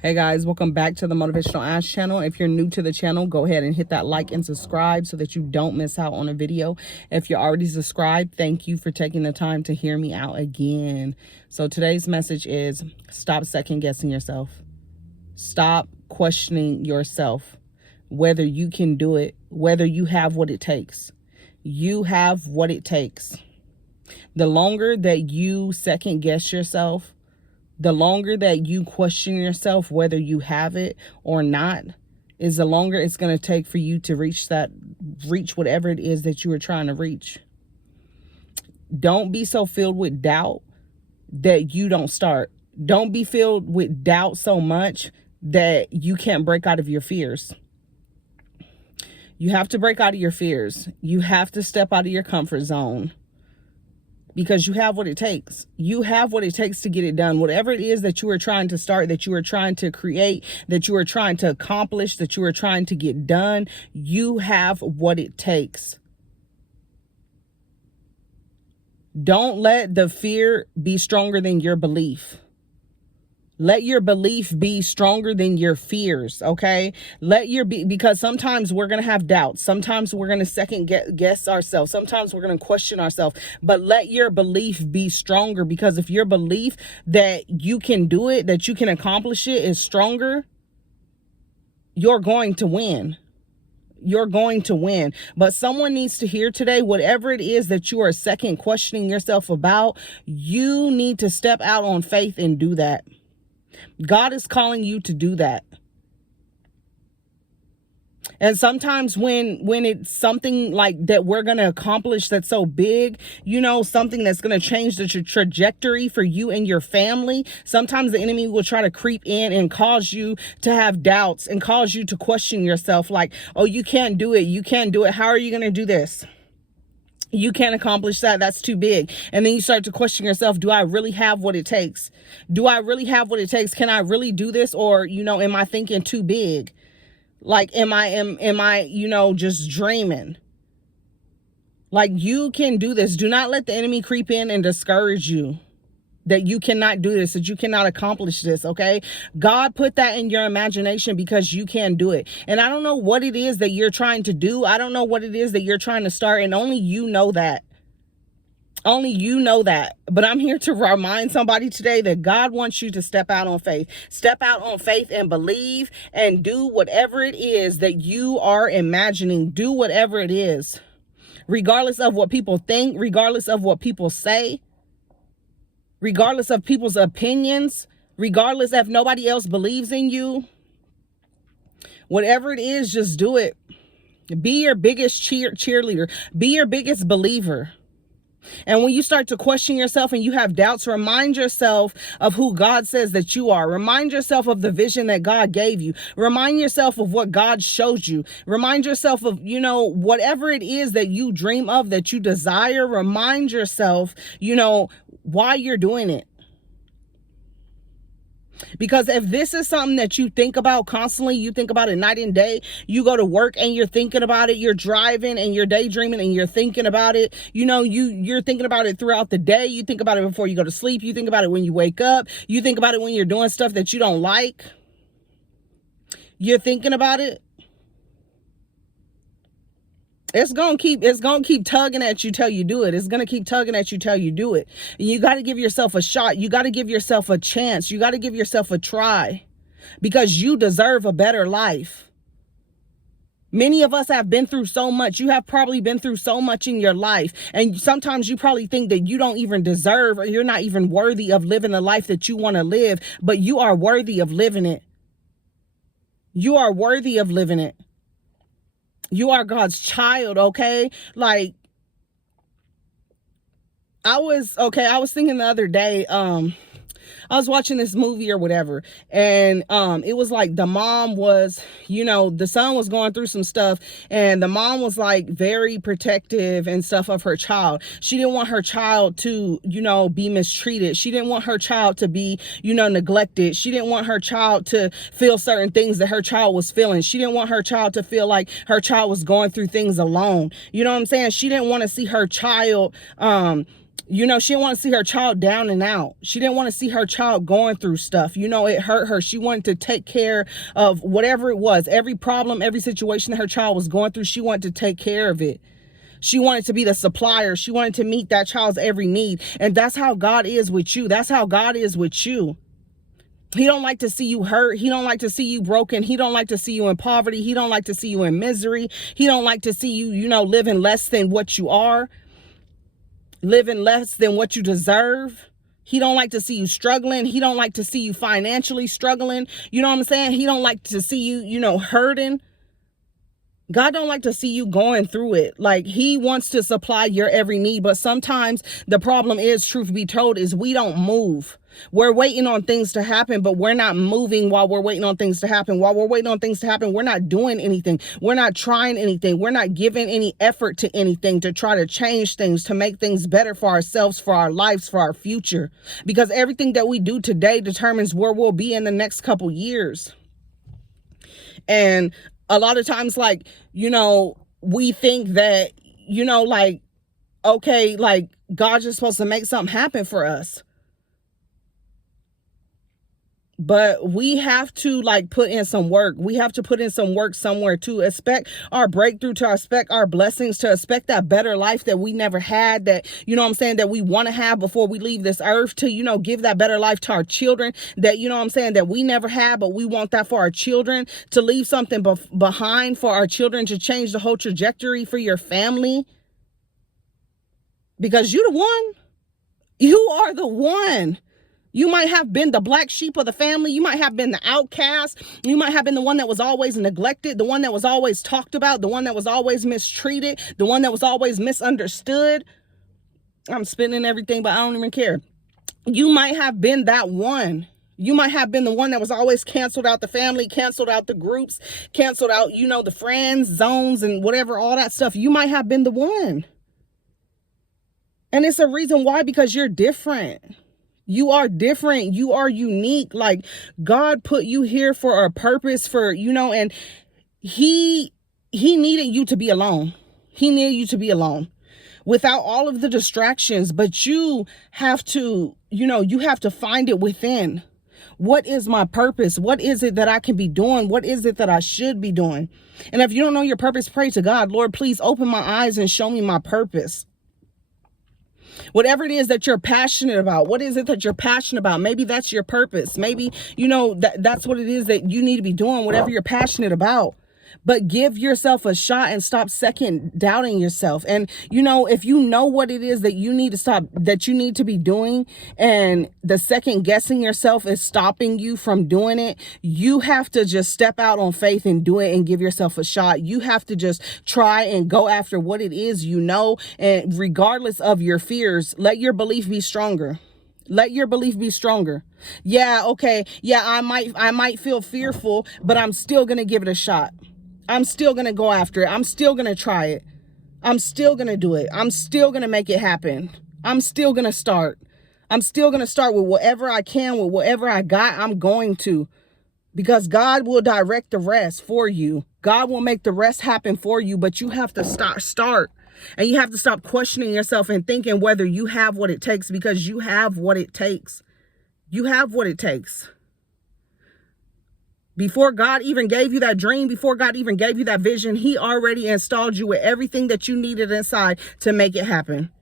Hey guys, welcome back to the Motivational Ash channel. If you're new to the channel, go ahead and hit that like and subscribe so that you don't miss out on a video. If you're already subscribed, thank you for taking the time to hear me out again. So today's message is stop second guessing yourself. Stop questioning yourself, whether you can do it, whether you have what it takes. You have what it takes. The longer that you second guess yourself, the longer that you question yourself whether you have it or not, is the longer it's going to take for you to reach whatever it is that you are trying to reach. Don't be so filled with doubt that you don't start. Don't be filled with doubt so much that you can't break out of your fears. You have to break out of your fears. You have to step out of your comfort zone. Because you have what it takes. You have what it takes to get it done. Whatever it is that you are trying to start, that you are trying to create, that you are trying to accomplish, that you are trying to get done, you have what it takes. Don't let the fear be stronger than your belief. Let your belief be stronger than your fears, okay? Because sometimes we're going to have doubts. Sometimes we're going to second guess ourselves. Sometimes we're going to question ourselves. But let your belief be stronger, because if your belief that you can do it, that you can accomplish it is stronger, you're going to win. You're going to win. But someone needs to hear today, whatever it is that you are second questioning yourself about, you need to step out on faith and do that. God is calling you to do that. And sometimes when it's something like that we're going to accomplish that's so big, something that's going to change the trajectory for you and your family, sometimes the enemy will try to creep in and cause you to have doubts and cause you to question yourself like, oh, you can't do it. You can't do it. How are you going to do this? You can't accomplish that. That's too big. And then you start to question yourself. Do I really have what it takes? Do I really have what it takes? Can I really do this? Or, am I thinking too big? Like, am I, just dreaming? Like, you can do this. Do not let the enemy creep in and discourage you that you cannot do this, that you cannot accomplish this, okay? God put that in your imagination because you can do it. And I don't know what it is that you're trying to do. I don't know what it is that you're trying to start, and only you know that. Only you know that. But I'm here to remind somebody today that God wants you to step out on faith. Step out on faith and believe and do whatever it is that you are imagining. Do whatever it is. Regardless of what people think, regardless of what people say, regardless of people's opinions, regardless if nobody else believes in you, whatever it is, just do it. Be your biggest cheerleader. Be your biggest believer. And when you start to question yourself and you have doubts, remind yourself of who God says that you are. Remind yourself of the vision that God gave you. Remind yourself of what God showed you. Remind yourself of, whatever it is that you dream of, that you desire. Remind yourself, why you're doing it. Because if this is something that you think about constantly, you think about it night and day, you go to work and you're thinking about it, you're driving and you're daydreaming and you're thinking about it, you're thinking about it throughout the day, you think about it before you go to sleep, you think about it when you wake up, you think about it when you're doing stuff that you don't like, you're thinking about it, it's going to keep tugging at you till you do it. It's going to keep tugging at you till you do it. And you got to give yourself a shot. You got to give yourself a chance. You got to give yourself a try, because you deserve a better life. Many of us have been through so much. You have probably been through so much in your life. And sometimes you probably think that you don't even deserve, or you're not even worthy of living the life that you want to live, but you are worthy of living it. You are worthy of living it. You are God's child, okay? Like, I was thinking the other day, I was watching this movie or whatever, and it was like the mom was, the son was going through some stuff, and the mom was like very protective and stuff of her child. She didn't want her child to, be mistreated. She didn't want her child to be, neglected. She didn't want her child to feel certain things that her child was feeling. She didn't want her child to feel like her child was going through things alone. You know what I'm saying? She didn't want to see her child, You know, she didn't want to see her child down and out. She didn't want to see her child going through stuff. You know, it hurt her. She wanted to take care of whatever it was. Every problem, every situation that her child was going through, she wanted to take care of it. She wanted to be the supplier. She wanted to meet that child's every need. And that's how God is with you. That's how God is with you. He don't like to see you hurt. He don't like to see you broken. He don't like to see you in poverty. He don't like to see you in misery. He don't like to see you, you know, living less than what you are, living less than what you deserve. He don't like to see you struggling. He don't like to see you financially struggling. You know what I'm saying? He don't like to see you, you know, hurting. God don't like to see you going through it. Like, he wants to supply your every need. But sometimes the problem is, truth be told, is we don't move. We're waiting on things to happen, but we're not moving while we're waiting on things to happen. While we're waiting on things to happen, we're not doing anything. We're not trying anything. We're not giving any effort to anything to try to change things, to make things better for ourselves, for our lives, for our future. Because everything that we do today determines where we'll be in the next couple years. And a lot of times, like, you know, we think that, you know, like, okay, like, God's just supposed to make something happen for us. But we have to, like, put in some work. We have to put in some work somewhere to expect our breakthrough, to expect our blessings, to expect that better life that we never had, that, you know what I'm saying, that we want to have before we leave this earth, to, you know, give that better life to our children, that, you know what I'm saying, that we never had, but we want that for our children, to leave something behind for our children, to change the whole trajectory for your family. Because you the one. You are the one. You might have been the black sheep of the family. You might have been the outcast. You might have been the one that was always neglected, the one that was always talked about, the one that was always mistreated, the one that was always misunderstood. I'm spinning everything, but I don't even care. You might have been that one. You might have been the one that was always canceled out the family, canceled out the groups, canceled out, you know, the friends, zones, and whatever, all that stuff. You might have been the one. And it's a reason why, because you're different. You are different. You are unique. Like, God put you here for a purpose, for, you know, and he needed you to be alone. He needed you to be alone without all of the distractions. But you have to, you know, you have to find it within. What is my purpose? What is it that I can be doing? What is it that I should be doing? And if you don't know your purpose, pray to God. Lord, please open my eyes and show me my purpose. Whatever it is that you're passionate about, what is it that you're passionate about? Maybe that's your purpose. Maybe, you know, that's what it is that you need to be doing, whatever you're passionate about. But give yourself a shot and stop second doubting yourself. And, you know, if you know what it is that you need to stop, that you need to be doing, and the second guessing yourself is stopping you from doing it, you have to just step out on faith and do it and give yourself a shot. You have to just try and go after what it is, you know, and regardless of your fears, let your belief be stronger. Let your belief be stronger. Yeah, okay. Yeah, I might feel fearful, but I'm still going to give it a shot. I'm still going to go after it. I'm still going to try it. I'm still going to do it. I'm still going to make it happen. I'm still going to start. I'm still going to start with whatever I can, with whatever I got. I'm going to, because God will direct the rest for you. God will make the rest happen for you, but you have to start. And you have to stop questioning yourself and thinking whether you have what it takes, because you have what it takes. You have what it takes. Before God even gave you that dream, before God even gave you that vision, he already installed you with everything that you needed inside to make it happen.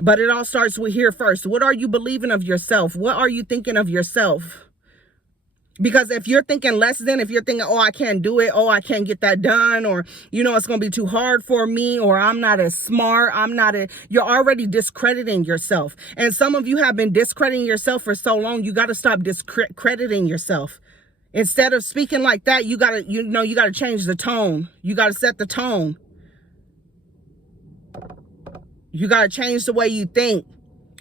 But it all starts with here first. What are you believing of yourself? What are you thinking of yourself? Because if you're thinking less than, if you're thinking, oh, I can't do it, oh, I can't get that done, or, you know, it's going to be too hard for me, or I'm not as smart, you're already discrediting yourself. And some of you have been discrediting yourself for so long, you got to stop discrediting yourself. Instead of speaking like that, you got to change the tone. You got to set the tone. You got to change the way you think.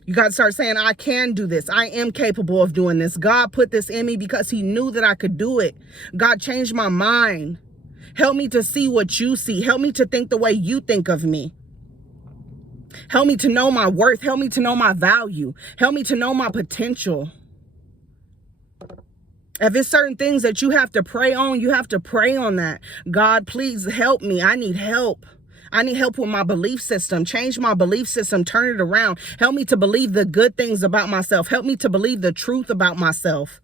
You got to start saying, I can do this. I am capable of doing this. God put this in me because he knew that I could do it. God changed my mind. Help me to see what you see. Help me to think the way you think of me. Help me to know my worth. Help me to know my value. Help me to know my potential. If it's certain things that you have to pray on, you have to pray on that. God, please help me. I need help. I need help with my belief system. Change my belief system. Turn it around. Help me to believe the good things about myself. Help me to believe the truth about myself.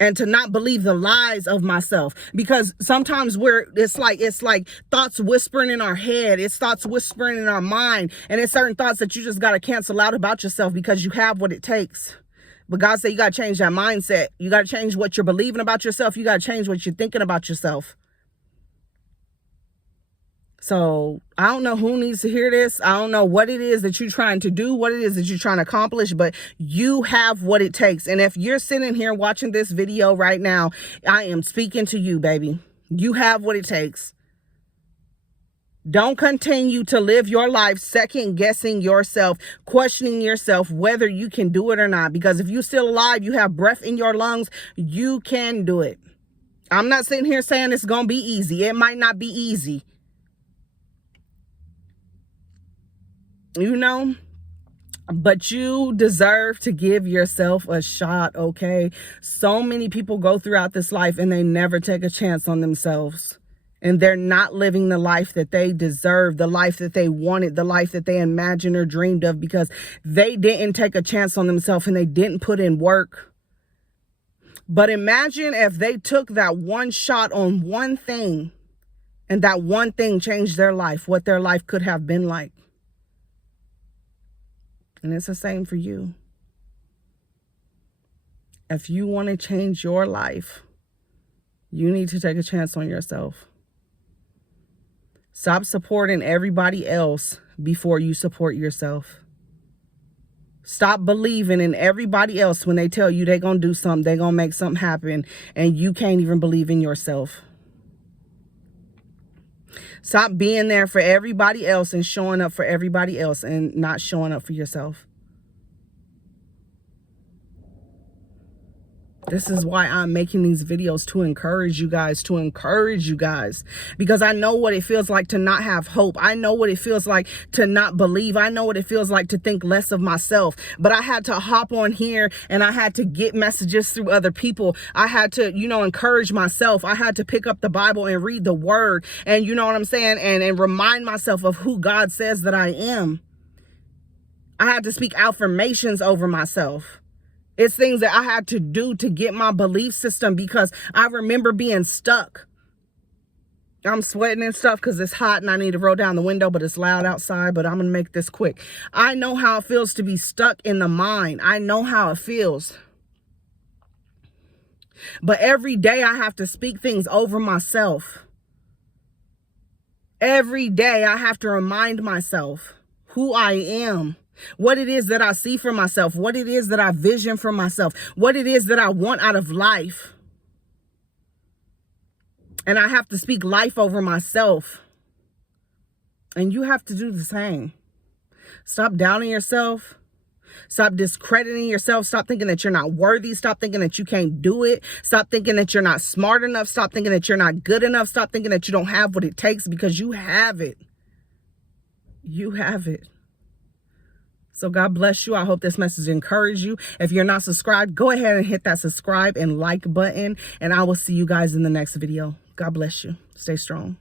And to not believe the lies of myself, because sometimes it's like thoughts whispering in our head. It's thoughts whispering in our mind, and it's certain thoughts that you just got to cancel out about yourself because you have what it takes. But God said you got to change that mindset. You got to change what you're believing about yourself. You got to change what you're thinking about yourself. So I don't know who needs to hear this. I don't know what it is that you're trying to do, what it is that you're trying to accomplish, but you have what it takes. And if you're sitting here watching this video right now, I am speaking to you, baby. You have what it takes. Don't continue to live your life second guessing yourself, questioning yourself whether you can do it or not. Because if you're still alive, you have breath in your lungs, you can do it. I'm not sitting here saying it's going to be easy. It might not be easy. You know, but you deserve to give yourself a shot, okay? So many people go throughout this life and they never take a chance on themselves. And they're not living the life that they deserve, the life that they wanted, the life that they imagined or dreamed of, because they didn't take a chance on themselves and they didn't put in work. But imagine if they took that one shot on one thing and that one thing changed their life, what their life could have been like. And it's the same for you. If you want to change your life, you need to take a chance on yourself. Stop supporting everybody else before you support yourself. Stop believing in everybody else when they tell you they're going to do something, they're going to make something happen, and you can't even believe in yourself. Stop being there for everybody else and showing up for everybody else and not showing up for yourself. This is why I'm making these videos, to encourage you guys, because I know what it feels like to not have hope. I know what it feels like to not believe. I know what it feels like to think less of myself. But I had to hop on here and I had to get messages through other people. I had to, encourage myself. I had to pick up the Bible and read the word, and you know what I'm saying? And remind myself of who God says that I am. I had to speak affirmations over myself. It's things that I had to do to get my belief system, because I remember being stuck. I'm sweating and stuff because it's hot and I need to roll down the window, but it's loud outside, but I'm going to make this quick. I know how it feels to be stuck in the mind. I know how it feels. But every day I have to speak things over myself. Every day I have to remind myself who I am. What it is that I see for myself, what it is that I vision for myself, what it is that I want out of life. And I have to speak life over myself. And you have to do the same. Stop doubting yourself. Stop discrediting yourself. Stop thinking that you're not worthy. Stop thinking that you can't do it. Stop thinking that you're not smart enough. Stop thinking that you're not good enough. Stop thinking that you don't have what it takes, because you have it. You have it. So God bless you. I hope this message encouraged you. If you're not subscribed, go ahead and hit that subscribe and like button, and I will see you guys in the next video. God bless you. Stay strong.